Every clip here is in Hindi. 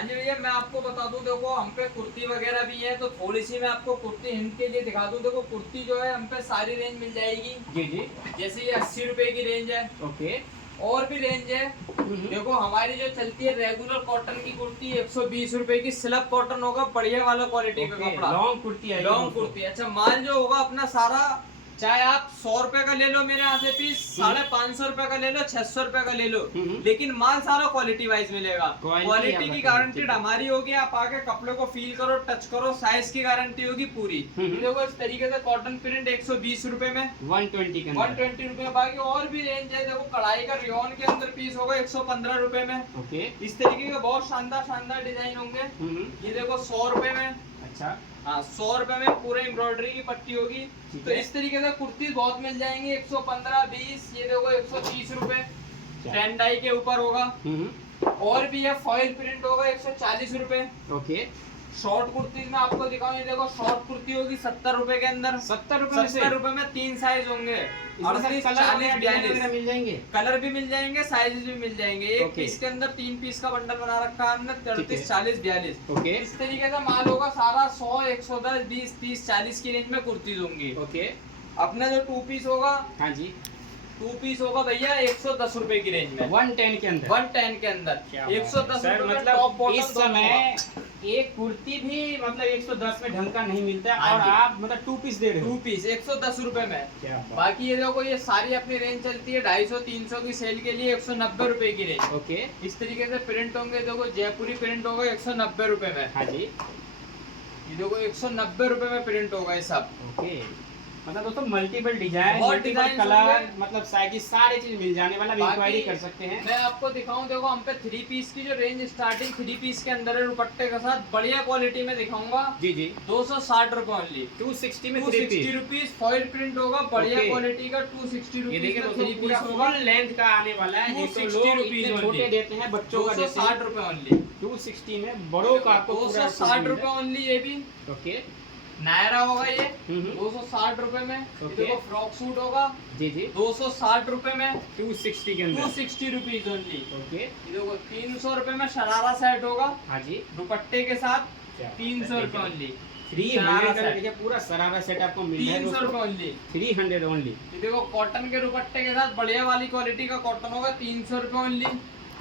हाँ जी भैया, मैं आपको बता दूं, देखो हम पे कुर्ती वगैरह भी है, तो थोड़ी सी मैं आपको कुर्ती हिंद के लिए दिखा दूं। देखो कुर्ती जो है हम पे सारी रेंज मिल जाएगी। जी जी। जैसे ये 80 रुपए की रेंज है, ओके। और भी रेंज है। देखो हमारी जो चलती है रेगुलर कॉटन की कुर्ती 120 रुपए की, सिल्क कॉटन होगा, बढ़िया वाला क्वालिटी का ओके, कपड़ा, लॉन्ग कुर्ती है, लॉन्ग कुर्ती। अच्छा, माल जो होगा अपना सारा, चाहे आप 100 रुपए का ले लो मेरे यहाँ से पीस, 550 रुपए का ले लो, 600 रुपए का ले लो, लेकिन माल सारा क्वालिटी वाइज मिलेगा। क्वालिटी की गारंटेड हमारी होगी। आप आके कपड़े को फील करो, टच करो, साइज की गारंटी होगी पूरी। देखो इस तरीके से कॉटन प्रिंट 120 रुपए में, 120 के 120 रुपए में। बाकी और भी रेंज है। देखो कढ़ाई का रियोन के अंदर पीस होगा 115 रुपए में। ओके। इस तरीके के बहुत शानदार शानदार डिजाइन होंगे। ये देखो 100 रुपए में। अच्छा। हाँ, 100 रुपए में पूरे एम्ब्रॉयडरी की पट्टी होगी। तो इस तरीके से कुर्ती बहुत मिल जाएंगी, 115, 20, ये देखो 130 रुपए, 10 डाई के ऊपर होगा। और भी है, फॉइल प्रिंट होगा 140 रुपए। ओके। शॉर्ट कुर्ती में आपको दिखाऊं, ये देखो शॉर्ट कुर्ती होगी 70 रुपए के अंदर। 70 रुपए में 3 साइज होंगे, 38, 40, 42 मिल जाएंगे। कलर भी मिल जाएंगे, साइजेस भी मिल जाएंगे। एक पीस के अंदर 3 पीस का बंडल बना रखा है हमने, 33, 40, 42। ओके। इस तरीके से माल होगा सारा। 100, 110, 20, 30, 40 की रेंज में कुर्तीज होंगी। ओके। अपना जो 2 पीस होगा, हाँ जी, 2 पीस होगा भैया 110 रुपए की रेंज में, 110 के अंदर, 110 के अंदर 110 सर। रुपए। मतलब इस समय एक कुर्ती भी मतलब 110 में ढंग का नहीं मिलता है, और आप मतलब 2 पीस दे रहे हो। 2 पीस 110 रुपए में। क्या बात। बाकी ये देखो, ये सारी अपनी रेंज चलती है 250, 300 की सेल के लिए 190 रुपए की रेंज। ओके। इस तरीके से प्रिंट होंगे। देखो जयपुरी प्रिंट होगा 190 रुपए में। हाँ जी, ये देखो 190 रुपए में प्रिंट होगा ये सब। ओके। मतलब दोस्तों मल्टीपल डिजाइन, बहुत मल्टीपल डिजाइन कलर, होंगे। मतलब साइज, सारी चीज मिल जाने वाला, इंक्वायरी कर सकते हैं। मैं आपको दिखाऊं, देखो हम पे 3 पीस की जो रेंज स्टार्टिंग 3 पीस के अंदर है, दुपट्टे के साथ बढ़िया क्वालिटी में दिखाऊंगा। जी जी। 260 रुपए ओनली, 260 में 260 रुपीज। फॉइल प्रिंट होगा बढ़िया Okay. क्वालिटी का, 260 ये रुपीज देखिए में दोस्तों 3 पूरा पीस होगा। फुल लेंथ का आने वाला है। 260 रुपीज छोटे देते हैं बच्चों का, 260 रुपए ओनली। 260 में बड़ों का आपको 260 रुपए ओनली। ये भी ओके। नायरा होगा ये 260 रुपए में। Okay. देखो फ्रॉक सूट होगा जी जी, 260 रुपए में, 260 के अंदर, 260 रुपीज ओनली। ओके। ये देखो 300 रुपए में शरारा सेट होगा, हाँ जी, दुपट्टे के साथ, क्या 300 रुपए ओनली। 300 का देखिए पूरा सरारा सेट आपको मिल रहा है 300 रुपए ओनली। 300 ओनली। ये देखो कॉटन के दुपट्टे के साथ बढ़िया वाली क्वालिटी का कॉटन होगा, 300 रुपए ओनली।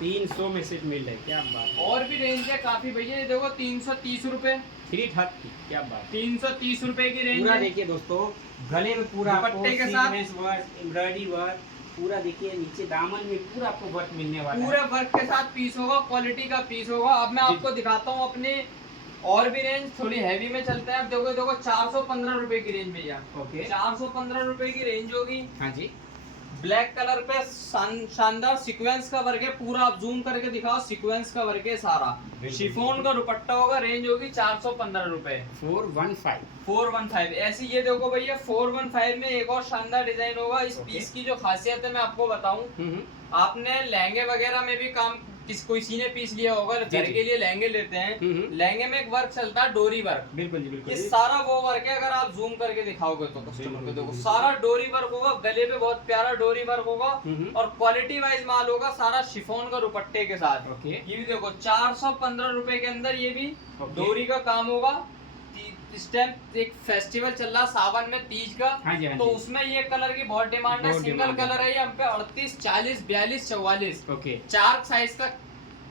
300 में सेट मिल रहा है, क्या बात है। और भी रेंज है काफी भैया। ये देखो 330 रुपए, 330, क्या बात है। 330 रुपए की रेंज पूरा है। देखिए दोस्तों, गले में पूरा दुपट्टे के साथ वर्क, एम्ब्रॉयडरी वर्क, पूरा देखिए नीचे दामन में पूरा आपको वर्क मिलने वाला है। पूरे वर्क के साथ पीस होगा, क्वालिटी का पीस होगा। अब मैं आपको दिखाता हूँ अपने और भी रेंज, थोड़ी हैवी में चलते हैं। अब देखो देखो 415 रुपए की रेंज भैया, ओके। 415 रुपए की रेंज होगी। हाँ जी, ब्लैक कलर पे शानदार सीक्वेंस का वर्क है पूरा। आप जूम करके दिखाओ, सीक्वेंस का वर्क है सारा। शिफॉन का दुपट्टा होगा, रेंज होगी 415 रुपए, 415। 415। ऐसी ये देखो भैया 415 में एक और शानदार डिजाइन होगा। इस पीस की जो खासियत है मैं आपको बताऊं, आपने लहंगे वगैरह में भी काम, किसी ने पीस लिया होगा, घर के लिए लहंगे लेते हैं, लहंगे में एक वर्क चलता है डोरी वर्क। बिल्कुल जी, बिल्कुल। ये सारा वो वर्क है, अगर आप जूम करके दिखाओगे तो कस्टमर को, देखो सारा डोरी वर्क होगा, गले पे बहुत प्यारा डोरी वर्क होगा, और क्वालिटी वाइज माल होगा सारा शिफॉन का दुपट्टे के साथ। ओके। ये भी देखो 415 रुपए के अंदर, ये भी डोरी का काम होगा। इस टाइम एक फेस्टिवल चल रहा सावन में, तीज का। हाँ जी, हाँ तो जी। उसमें ये कलर की बहुत डिमांड है। सिंगल कलर है ये हम पे 38, 40, 42, 44, ओके। 4 साइज का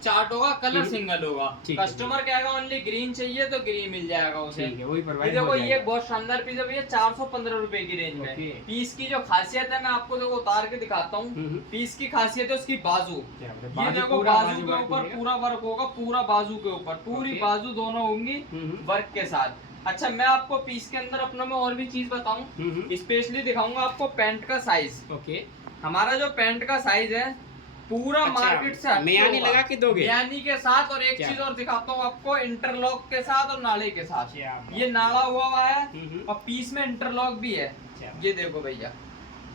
चार्ट होगा, कलर सिंगल होगा। ठीक है। कस्टमर कहेगा ओनली ग्रीन चाहिए तो ग्रीन मिल जाएगा उसे। ठीक है, वही ये प्रोवाइड देखो हो ये जाएगा। बहुत शानदार पीस है भैया, 415 रुपए की रेंज में। ओके। पीस की जो खासियत है मैं आपको देखो उतार के दिखाता हूँ। पीस की खासियत है उसकी बाजू। क्या बात है, ये देखो पूरा बाजू के वर्क ऊपर मिलेगा। पूरा वर्क होगा, पूरा बाजू के ऊपर, पूरी ओके। बाजू दोनों होंगी वर्क के साथ। अच्छा, मैं आपको पीस के अंदर अपनों में और भी चीज बताऊं, स्पेशली दिखाऊंगा आपको पैंट का साइज। ओके। हमारा जो पैंट का साइज है पूरा अच्छा, मार्केट से हटके मियानी होगा। लगा के दोगे? मियानी के साथ, और एक क्या? चीज और दिखाता हूँ आपको, इंटरलॉक के साथ और नाले के साथ। क्या बात। ये नाला हुआ है और पीस में इंटरलॉक भी है। क्या? ये देखो भैया,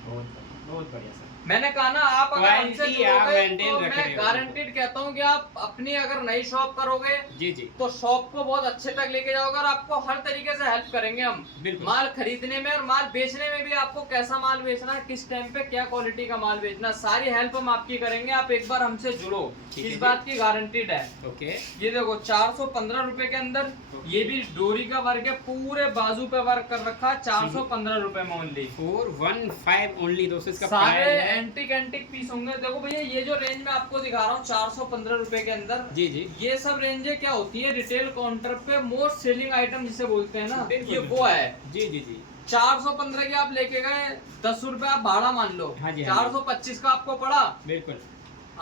बहुत बढ़िया सर। मैंने कहा ना, आप अगर हमसे क्वालिटी आप जुड़ोगे maintain तो रख मैं रहे हो। गारंटेड कहता हूँ कि आप अपनी अगर नई शॉप करोगे जी जी तो शॉप को बहुत अच्छे तक लेके जाओगे और आपको हर तरीके से हेल्प करेंगे हम। बिल्कुल। माल खरीदने में और माल बेचने में भी, आपको कैसा माल बेचना है, किस टाइम पे क्या क्वालिटी का माल बेचना, सारी हेल्प हम आपकी करेंगे। आप एक बार हमसे जुड़ो, ठीक है इस जी। बात की गारंटीड है। ओके ये देखो 415 रुपए के अंदर, ये भी डोरी का वर्क है, पूरे बाजू पे वर्क कर रखा है, 415 रुपए में ओनली। 415 ओनली दोस्तों इसका सारे प्राइस है। एंटिक पीस होंगे। देखो भैया, ये जो रेंज में आपको दिखा रहा हूँ 415 रुपए के अंदर, जी जी ये सब रेंजें क्या होती है रिटेल काउंटर पे मोस्ट सेलिंग आइटम जिसे बोलते हैं ना, बिल्कुल, ये बिल्कुल। वो है। जी जी जी 415 के आप लेके गए, 10 रुपए आप भाड़ा मान लो, हाँ जी, हाँ जी। 425 का आपको पड़ा। बिल्कुल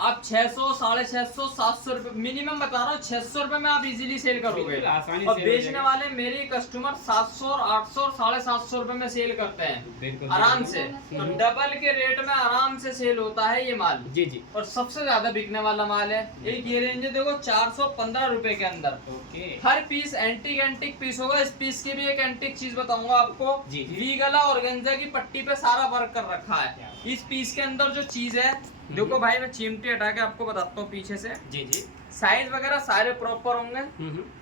आप 600, 650, 700 रुपए मिनिमम बता रहा हूँ, 600 रुपए में आप इजीली सेल करोगे। बिल्कुल, आसानी और से हो बेचने जाएगा। वाले मेरे कस्टमर 700 और 800 और 750 रुपए में सेल करते हैं बिल्कुल आराम से। तो हम्म। डबल के रेट में आराम से सेल होता है ये माल, जी जी और सबसे ज्यादा बिकने वाला माल है। एक ये रेंज है देखो 415 रुपए के अंदर। ओके हर पीस एंटिक पीस होगा। इस पीस की भी एक एंटिक चीज बताऊंगा आपको, जी, जी। वी गला और गंजा की पट्टी पे सारा वर्क कर रखा है। इस पीस के अंदर जो चीज है, देखो भाई मैं चिमटी हटा के आपको बताता हूँ पीछे से, जी जी साइज वगैरह सारे प्रॉपर होंगे।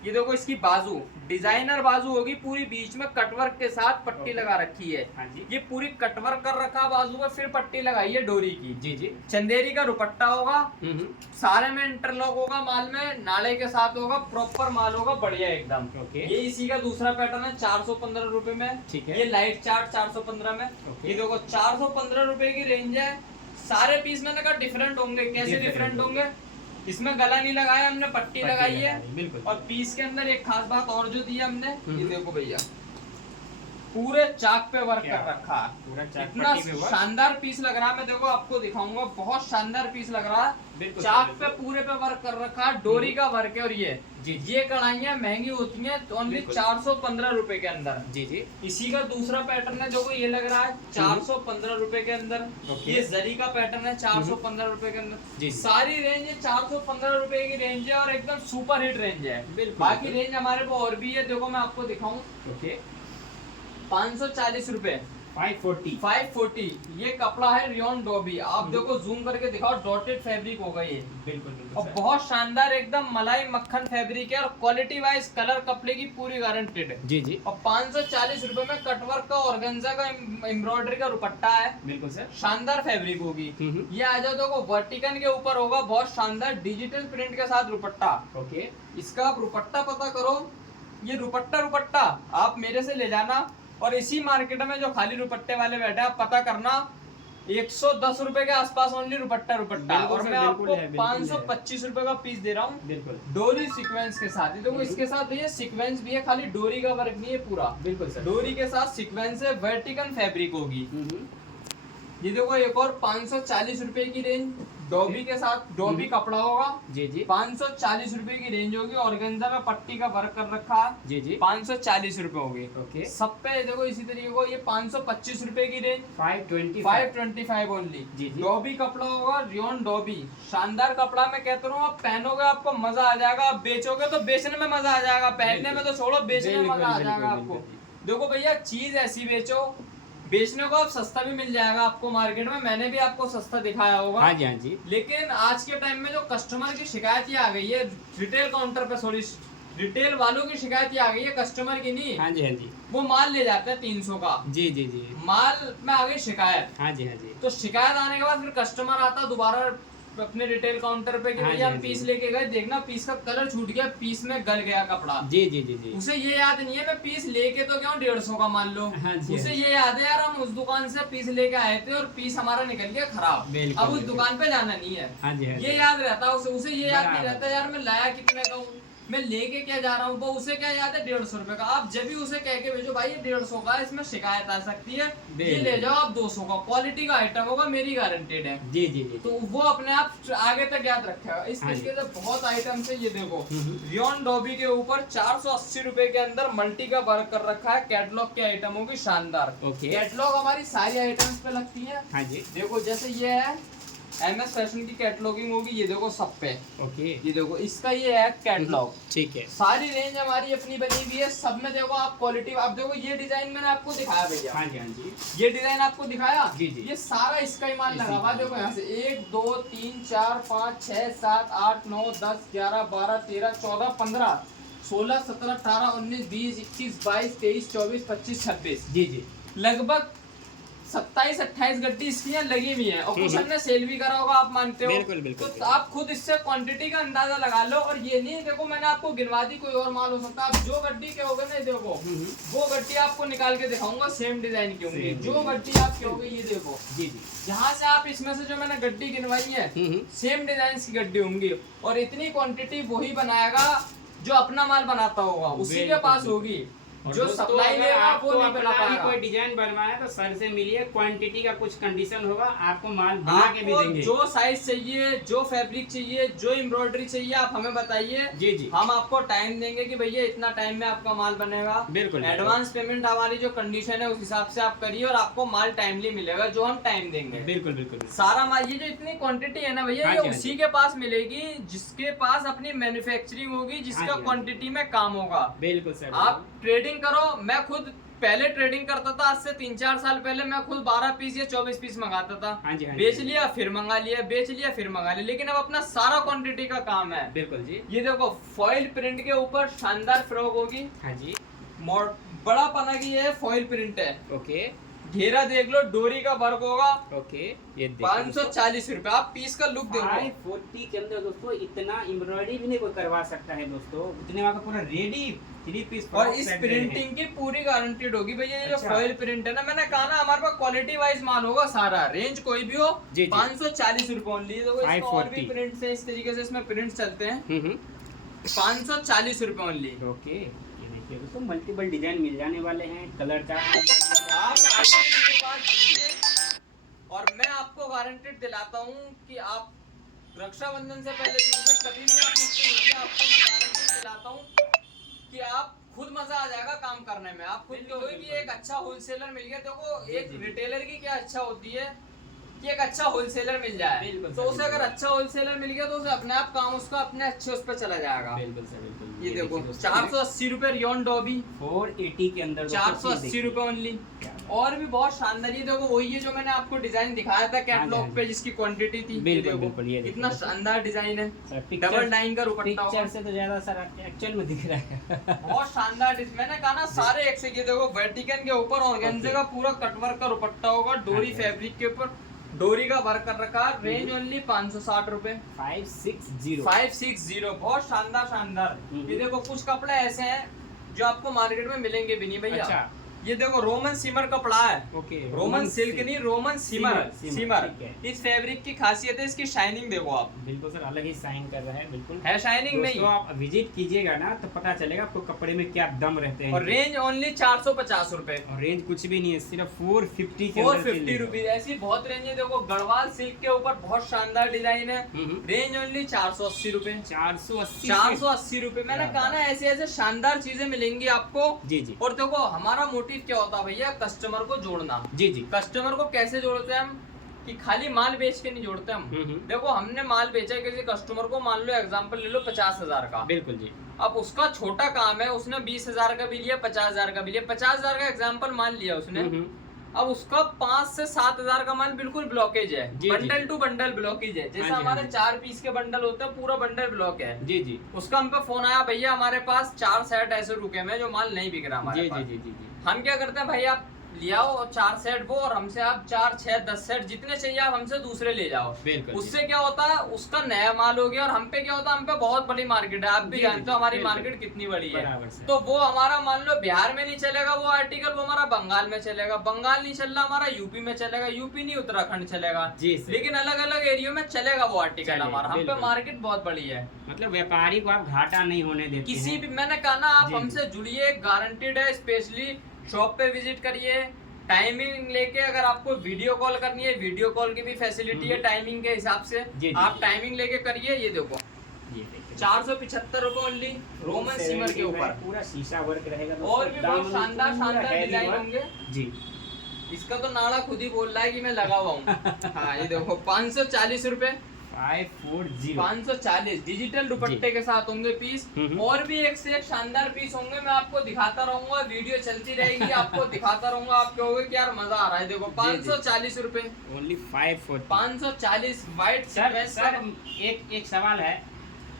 ये देखो इसकी बाजू डिजाइनर बाजू होगी, पूरी बीच में कटवर्क के साथ पट्टी लगा रखी है। हाँ जी ये पूरी कटवर्क कर रखा बाजू में, फिर पट्टी लगाई है डोरी की। जी जी चंदेरी का दुपट्टा होगा, सारे में इंटरलॉक होगा, माल में नाले के साथ होगा, प्रॉपर माल होगा, बढ़िया एकदम। ओके ये इसी का दूसरा पैटर्न है 415 रुपए में। ठीक है। ये लाइट चार्ट 415 में। ओके। ये देखो 415 रुपए की रेंज है। सारे पीस मैंने कहा डिफरेंट होंगे। कैसे Different डिफरेंट होंगे। होंगे? इसमें गला नहीं लगाया हमने, पट्टी लगाई है। बिल्कुल और पीस के अंदर एक खास बात और जो दी है हमने, ये हम्म। देखो भैया पूरे चाक पे वर्क क्या? कर रखा है। पूरा चाक इतना पट्टी पे हुआ। शानदार पीस लग रहा है। मैं देखो आपको दिखाऊंगा, बहुत शानदार पीस लग रहा है। बिल्कुल चाक सर, पे पूरे पे वर्क कर रखा है, डोरी का वर्क है। और ये जी जी ये कढ़ाइयाँ महंगी होती हैं, तो ओनली बिल्कुल। 415 रुपए के अंदर। जी जी इसी का दूसरा पैटर्न है जो को ये लग रहा है 415 रुपए के अंदर। ओके। ये जरी का पैटर्न है 415 रुपए के अंदर। जी। सारी रेंज है 415 रुपए की रेंज है, और एकदम सुपर हिट रेंज है। बिल्कुल। बाकी रेंज हमारे पास और भी है, देखो मैं आपको दिखाऊं। ओके 540 रुपए 540 540। ये कपड़ा है रियोन डॉबी। आप देखो जूम करके दिखाओ, डॉटेड फैब्रिक होगा ये, बिल्कुल बिल्कुल और सर। बहुत शानदार एकदम मलाई मक्खन फैब्रिक है, और क्वालिटी वाइज कलर कपड़े की पूरी गारंटेड है। जी जी और 540 रुपए में कटवर्क का ऑर्गेन्जा का एम्ब्रॉयडरी का दुपट्टा है, बिल्कुल सर। शानदार फैब्रिक होगी। ये आ जाओ, देखो वर्टिकन के ऊपर होगा, बहुत शानदार डिजिटल प्रिंट के साथ दुपट्टा। ओके इसका आप दुपट्टा पता करो, ये दुपट्टा आप मेरे से ले जाना, और इसी मार्केट में जो खाली दुपट्टे वाले बैठे आप पता करना, 110 रुपए के आसपास ओनली दुपट्टा। बिल्कुल और सर, मैं बिल्कुल आपको है, बिल्कुल 525 रुपए का पीस दे रहा हूँ, बिल्कुल डोरी सीक्वेंस के साथ। ये देखो इसके साथ ये सीक्वेंस भी है, खाली डोरी का वर्क नहीं है पूरा। बिल्कुल सर। डोरी के साथ सीक्वेंस है, वर्टिकल फैब्रिक होगी। ये देखो एक और 540 रुपए की रेंज, डॉबी के साथ डॉबी कपड़ा होगा। जी जी 540 रुपए की रेंज होगी, ऑर्गेन्जा में पट्टी का वर्क कर रखा है। जी जी 540 रुपए होगी। ओके सब पे देखो इसी तरीके को, ये 525 रुपए की रेंज, 525 525 ओनली। जी जी। डॉबी कपड़ा होगा, रियोन डॉबी, शानदार कपड़ा। मैं कहता हूँ आप पहनोगे आपको मजा आ जाएगा, आप बेचोगे तो बेचने में मजा आ जाएगा, पहनने में तो छोड़ो, बेचने में मजा आ बिल्कुल, जाएगा बिल्कुल, आपको। देखो भैया चीज ऐसी बेचो, बेचने को आप सस्ता भी मिल जाएगा आपको मार्केट में। मैंने भी आपको सस्ता दिखाया होगा। हाँ जी हाँ जी लेकिन आज के टाइम में जो कस्टमर की शिकायत ये आ गई है, रिटेल काउंटर पे, सॉरी रिटेल वालों की शिकायत ये आ गई है, कस्टमर की नहीं। हाँ जी हाँ जी वो माल ले जाते हैं 300 का, जी जी जी माल में आ गई शिकायत। हाँ जी हाँ जी तो शिकायत आने के बाद फिर कस्टमर आता दोबारा अपने रिटेल काउंटर पे कि हाँ भैया जी, हम हाँ पीस जी। लेके गए, देखना पीस का कलर छूट गया, पीस में गल गया कपड़ा। जी जी जी जी उसे ये याद नहीं है मैं पीस लेके तो क्या 150 का मान लो। हाँ जी, उसे हाँ ये याद है यार हम उस दुकान से पीस लेके आए थे और पीस हमारा निकल गया खराब, बिल्कुल, अब उस बिल्कुल। दुकान पे जाना नहीं है। हाँ जी हाँ ये जी याद रहता है उसे ये याद नहीं बराबर। रहता यार मैं लाया कितने का हूँ, मैं लेके क्या जा रहा हूँ। वो उसे क्या याद है 150 रुपए का। आप जब भी उसे कह के भेजो भाई ये 150 का है, इसमें शिकायत आ सकती है, ये ले जाओ आप 200 का, क्वालिटी का आइटम होगा, मेरी गारंटेड है। जी जी जी तो वो अपने आप आगे तक याद रखेगा। इस हाँ तरीके से बहुत आइटम है। ये देखो हम्म। रियोन डॉबी के ऊपर 480 रुपए के अंदर मल्टी का वर्क कर रखा है, कैटलॉग के आइटमों की शानदार। ओके कैटलॉग हमारी सारी आइटम्स पे लगती है। हाँ जी देखो जैसे ये है MS फैशन की कैटलॉगिंग होगी, ये देखो सब पे। ओके, ये देखो इसका ये है कैटलॉग। ठीक है। सारी रेंज हमारी अपनी बनी हुई है, सब में देखो आप क्वालिटी। आप देखो ये डिजाइन मैंने आपको दिखाया भैया। हाँ जी, हाँ जी, ये डिजाइन आपको दिखाया जी जी। ये सारा इसका ही माल लगा हुआ। देखो यहाँ से 1 2 3 4 5 6 7 8 9 10 11 12 13 14 15 16 17 18 19 20 21 22 23 24 25 26 जी जी, लगभग 27-28 गड्डी इसकी यहाँ लगी हुई है। और कुछ हमने सेल भी करा होगा, आप मानते हो। बिल्कुल बिल्कुल। तो आप खुद इससे क्वांटिटी का अंदाजा लगा लो। और ये नहीं देखो मैंने आपको गिनवा दी, कोई और माल हो सकता है। आप जो गड्डी के होगे ना देखो, वो गड्डी आपको निकाल के दिखाऊंगा, सेम डिजाइन की होंगी। जो गड्डी आप कहोगे ये देखो, जी जी, जहाँ से आप इसमें से जो मैंने गड्डी गिनवाई है सेम डिजाइन की गड्डी होंगी। और इतनी क्वांटिटी वही बनाएगा जो अपना माल बनाता होगा, उसी के पास होगी। जो सप्लाई लेगा वो नहीं बना पाएगा। कोई डिजाइन बनवाना है तो सर से मिलिए, क्वांटिटी का कुछ कंडीशन होगा, आपको माल बना के भी देंगे। जो साइज चाहिए, जो फैब्रिक चाहिए, जो एम्ब्रॉयडरी चाहिए, आप हमें बताइए। जी जी, हम आपको टाइम देंगे कि भैया इतना टाइम में आपका माल बनेगा। बिल्कुल। एडवांस पेमेंट हमारी जो कंडीशन है उस हिसाब से आप करिए और आपको माल टाइमली मिलेगा, जो हम टाइम देंगे। बिल्कुल बिल्कुल। सारा माल, ये जो इतनी क्वांटिटी है ना भैया, ये उसी के पास मिलेगी जिसके पास अपनी मैन्युफैक्चरिंग होगी, जिसका क्वांटिटी में काम होगा। बिल्कुल सर। आप ट्रेडिंग करो। मैं खुद पहले ट्रेडिंग करता था, आज से 3-4 साल पहले मैं खुद 12 पीस या 24 पीस मंगाता था। हाँ जी, हाँ बेच लिया फिर मंगा लिया, बेच लिया फिर मंगा लिया। लेकिन अब अपना सारा क्वांटिटी का काम है। बिल्कुल जी। ये देखो फॉइल प्रिंट के ऊपर शानदार फ्रॉक होगी। हाँ जी, बड़ा पना की ये फॉइल प्रिंट है। ओके, घेरा देख लो, डोरी का वर्क होगा। ओके, ये 540 रुपए। आप पीस का लुक देखो। 540 के अंदर दोस्तों इतना एम्ब्रॉयडरी भी नहीं कोई करवा सकता है दोस्तों, इतने का पूरा रेडी 3 पीस। और इस प्रिंटिंग की पूरी गारंटीड होगी भैया। ये जो फॉइल प्रिंट है ना, मैंने कहा ना हमारे पास क्वालिटी वाइज माल होगा सारा। रेंज कोई भी हो, 540 रुपए ओनली। देखो इसमें और भी प्रिंट्स हैं, इस तरीके से इसमें प्रिंट्स चलते हैं। 540 रुपए ओनली। ओके, ये देखिए दोस्तों मल्टीपल डिजाइन मिल जाने वाले हैं, कलर चार्ट। और मैं आपको गारंटी दिलाता हूँ कि आप रक्षाबंधन से पहले कभी भी आप मुझसे मिलिए, आपको मैं गारंटी दिलाता हूँ कि आप खुद मजा आ जाएगा काम करने में। आप खुद कहोगे कि एक अच्छा होलसेलर मिल गया। देखो एक रिटेलर की क्या अच्छा होती है कि एक अच्छा होलसेलर मिल जाए, तो उसे अगर अच्छा होलसेलर मिल गया तो उसे अपने आप काम उसका अपने अच्छे उस पर चला जाएगा। बिल्कुल सर, बिल्कुल। ये देखो 480 रुपए रियोन डॉबी 480 के अंदर 480 रुपए ओनली। और भी बहुत शानदार, ये देखो वही है जो मैंने आपको डिजाइन दिखाया था कैटलॉग पे, जिसकी क्वांटिटी थी। बिल्कुल, इतना शानदार डिजाइन है। डबल लाइन का दुपट्टा पिक्चर से तो ज्यादा सर एक्चुअल में दिख रहा है। बहुत शानदार। मैंने कहा ना सारे एक से। ये देखो वेटिकन के ऊपर ऑर्गेन्जे का पूरा कटवर्क का दुपट्टा होगा, डोरी फैब्रिक के ऊपर डोरी का वर्क कर रखा। रेंज ओनली 560 रुपए। 560 बहुत शानदार शानदार। ये देखो कुछ कपड़े ऐसे हैं जो आपको मार्केट में मिलेंगे भी नहीं भैया। अच्छा। ये देखो रोमन सिमर कपड़ा है। ओके, रोमन सिल्क नहीं, रोमन सिमर। इस फैब्रिक की खासियत है इसकी शाइनिंग देखो आप। बिल्कुल सर, अलग ही शाइन कर रहा है। बिल्कुल है शाइनिंग नहीं। तो आप विजिट कीजिएगा ना तो पता चलेगा आपको कपड़े में क्या दम रहते हैं। और रेंज ओनली 450 रुपए। और रेंज कुछ भी नहीं है, सिर्फ 450 रुपीज। ऐसी बहुत रेंज है। देखो गढ़वाल सिल्क के ऊपर बहुत शानदार डिजाइन है। रेंज ओनली 480 रुपए। 480 रुपए। मैंने कहा ना ऐसे ऐसे शानदार चीजें मिलेंगी आपको। जी जी। और देखो हमारा मोटिव क्या होता है भैया, कस्टमर को जोड़ना। जी जी। कस्टमर को कैसे जोड़ते हैं हम कि खाली माल बेच के नहीं जोड़ते हम। देखो हमने माल बेचा किसी कस्टमर को, मान लो एग्जांपल ले लो 50,000 का। बिल्कुल जी। अब उसका छोटा काम है, उसने 20,000 का भी लिया, 50,000 का भी लिया। 50,000 का एग्जांपल मान लिया उसने। अब उसका 5 से 7,000 का माल बिल्कुल ब्लॉकेज है। बंडल टू बंडल ब्लॉकेज है। जैसे हमारे 4 पीस के बंडल होते हैं, पूरा बंडल ब्लॉक है। जी जी। उसका हम पे फोन आया, भैया हमारे पास 4 सेट ऐसे रुके हैं जो माल नहीं बिक रहा हमारे पास। जी। हम क्या करते हैं भाई, आप ले आओ 4 सेट वो, और हमसे आप 4, 6, 10 सेट जितने चाहिए आप हमसे दूसरे ले जाओ। उससे क्या होता है, उसका नया माल हो गया। और हम पे क्या होता है, हम पे बहुत बड़ी मार्केट है। आप भी जानते हो हमारी मार्केट कितनी बड़ी है। तो वो हमारा मान लो बिहार में नहीं चलेगा वो आर्टिकल, वो हमारा बंगाल में चलेगा। बंगाल नहीं चल रहा हमारा यूपी में चलेगा, यूपी नहीं उत्तराखंड चलेगा। लेकिन अलग अलग एरिया में चलेगा वो आर्टिकल हमारा। हम पे मार्केट बहुत बड़ी है। मतलब व्यापारी को आप घाटा नहीं होने देते किसी भी। मैंने कहा ना आप हमसे जुड़िए, गारंटीड है। स्पेशली शॉप पे विजिट करिए, टाइमिंग लेके। अगर आपको वीडियो कॉल करनी है, वीडियो कॉल की भी फैसिलिटी है टाइमिंग के हिसाब से। आप टाइमिंग लेके करिए। ये देखो 475 रुपए ओनली, रोमन सिमर के ऊपर पूरा शीशा वर्क रहेगा। और भी बहुत शानदार शानदार डिजाइन होंगे। जी इसका तो नाड़ा खुद ही बोल रहा है कि मैं लगा हुआ हूँ। हाँ ये देखो 540 रुपए, 540 540 डिजिटल दुपट्टे के साथ होंगे पीस। और भी एक से एक शानदार पीस होंगे, मैं आपको दिखाता रहूंगा, वीडियो चलती रहेगी, आपको दिखाता रहूंगा, आप कहोगे कि यार मजा आ रहा है। देखो 540 रुपए, ओनली 540, 540 व्हाइट। सर एक सवाल है,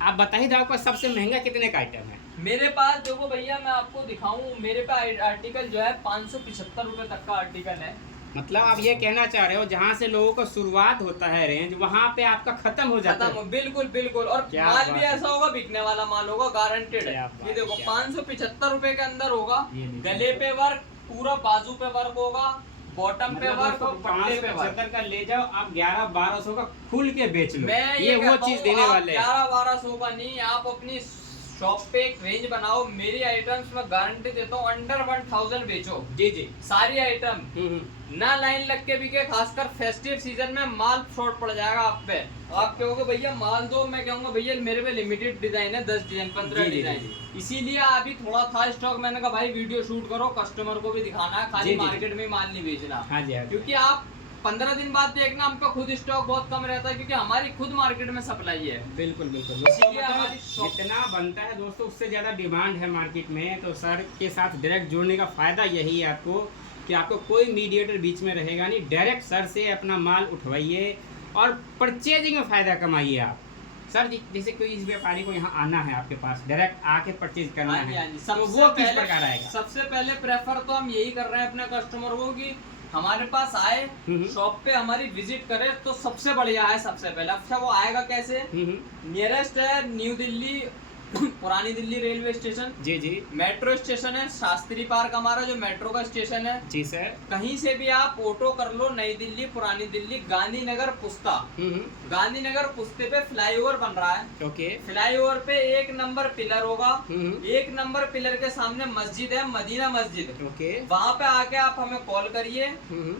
आप बता ही दो आपका सबसे महंगा कितने का आइटम है? मेरे पास देखो भैया, मैं आपको दिखाऊं, मेरे पास आर्टिकल जो है 575 रुपए तक का आर्टिकल है। मतलब आप ये कहना चाह रहे हो जहाँ से लोगों का शुरुआत होता है रेंज, वहाँ पे आपका खत्म हो जाता है? बिल्कुल बिल्कुल। और माल भी ऐसा होगा, बिकने वाला माल होगा, गारंटेड है। ये देखो 575 रुपए के अंदर होगा, गले पे वर्क, पूरा बाजू पे वर्क होगा, बॉटम पे वर्क और पट्टे पे वर्क। 575 का ले जाओ आप, 1100-1200 का खुल के बेच लो। मैं ये वो चीज देने वाले हैं। 1100-1200 का नहीं, आप अपनी शॉप पे एक रेंज बनाओ, मेरी आइटम्स में गारंटी देता हूँ अंडर 1000 बेचो। जी जी, सारी आइटम ना लाइन लग के बिके, खासकर फेस्टिव सीजन में माल शॉर्ट पड़ जाएगा आप पे। आप कहोगे भैया माल दो, मैं कहूँगा भैया मेरे पे लिमिटेड डिजाइन है, 10 डिजाइन 15 डिजाइन, इसीलिए अभी थोड़ा था स्टॉक। मैंने कहा भाई वीडियो शूट करो, कस्टमर को भी दिखाना है, खाली मार्केट में माल नहीं बेचना। हाँ जी, क्योंकि आप 15 दिन बाद देखना, हम पे खुद स्टॉक बहुत कम रहता है, क्योंकि हमारी खुद मार्केट में सप्लाई है। बिल्कुल बिल्कुल, इसीलिए हमारी शॉप जितना बनता है दोस्तों उससे ज़्यादा डिमांड है मार्केट में। तो सर के साथ डायरेक्ट जुड़ने का फ़ायदा यही है आपको कि आपको कोई मीडिएटर बीच में रहेगा नहीं, डायरेक्ट सर से अपना माल उठवाइए और परचेजिंग में फ़ायदा कमाइए आप। सर जैसे कोई इस व्यापारी को यहाँ आना है आपके पास, डायरेक्ट आके परचेज करना है, तो वो किस प्रकार आएगा? सबसे पहले प्रेफर तो हम यही कर रहे हैं अपने कस्टमर को कि हमारे पास आए, शॉप पे हमारी विजिट करे, तो सबसे बढ़िया है सबसे पहले। अच्छा वो आएगा कैसे? नियरेस्ट है न्यू दिल्ली, पुरानी दिल्ली रेलवे स्टेशन, जी जी, मेट्रो स्टेशन है शास्त्री पार्क हमारा जो मेट्रो का स्टेशन है। जी सर, कहीं से भी आप ऑटो कर लो, नई दिल्ली, पुरानी दिल्ली, गांधीनगर पुस्ता, गांधीनगर पुस्ते पे फ्लाईओवर बन रहा है। ओके, फ्लाईओवर पे 1 नंबर पिलर होगा, 1 नंबर पिलर के सामने मस्जिद है, मदीना मस्जिद। ओके, वहाँ पे आके आप हमें कॉल करिए।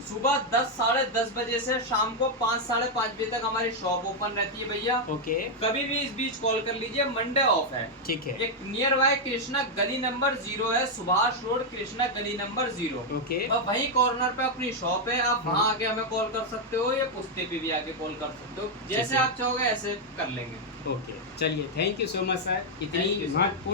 सुबह 10 साढ़े 10 बजे से शाम को 5 साढ़े 5 बजे तक हमारी शॉप ओपन रहती है भैया। ओके, कभी भी इस बीच कॉल कर लीजिए, मंडे ऑफ है। ठीक है। एक नियर बाय कृष्णा गली नंबर 0 है, सुभाष रोड कृष्णा गली नंबर 0। ओके, वही कॉर्नर पे अपनी शॉप है, आप वहाँ आके हमें कॉल कर सकते हो या पुस्ते पे भी आके कॉल कर सकते हो, जैसे आप चाहोगे ऐसे कर लेंगे। ओके, चलिए, thank you so much sir, इतनी महत्वपूर्ण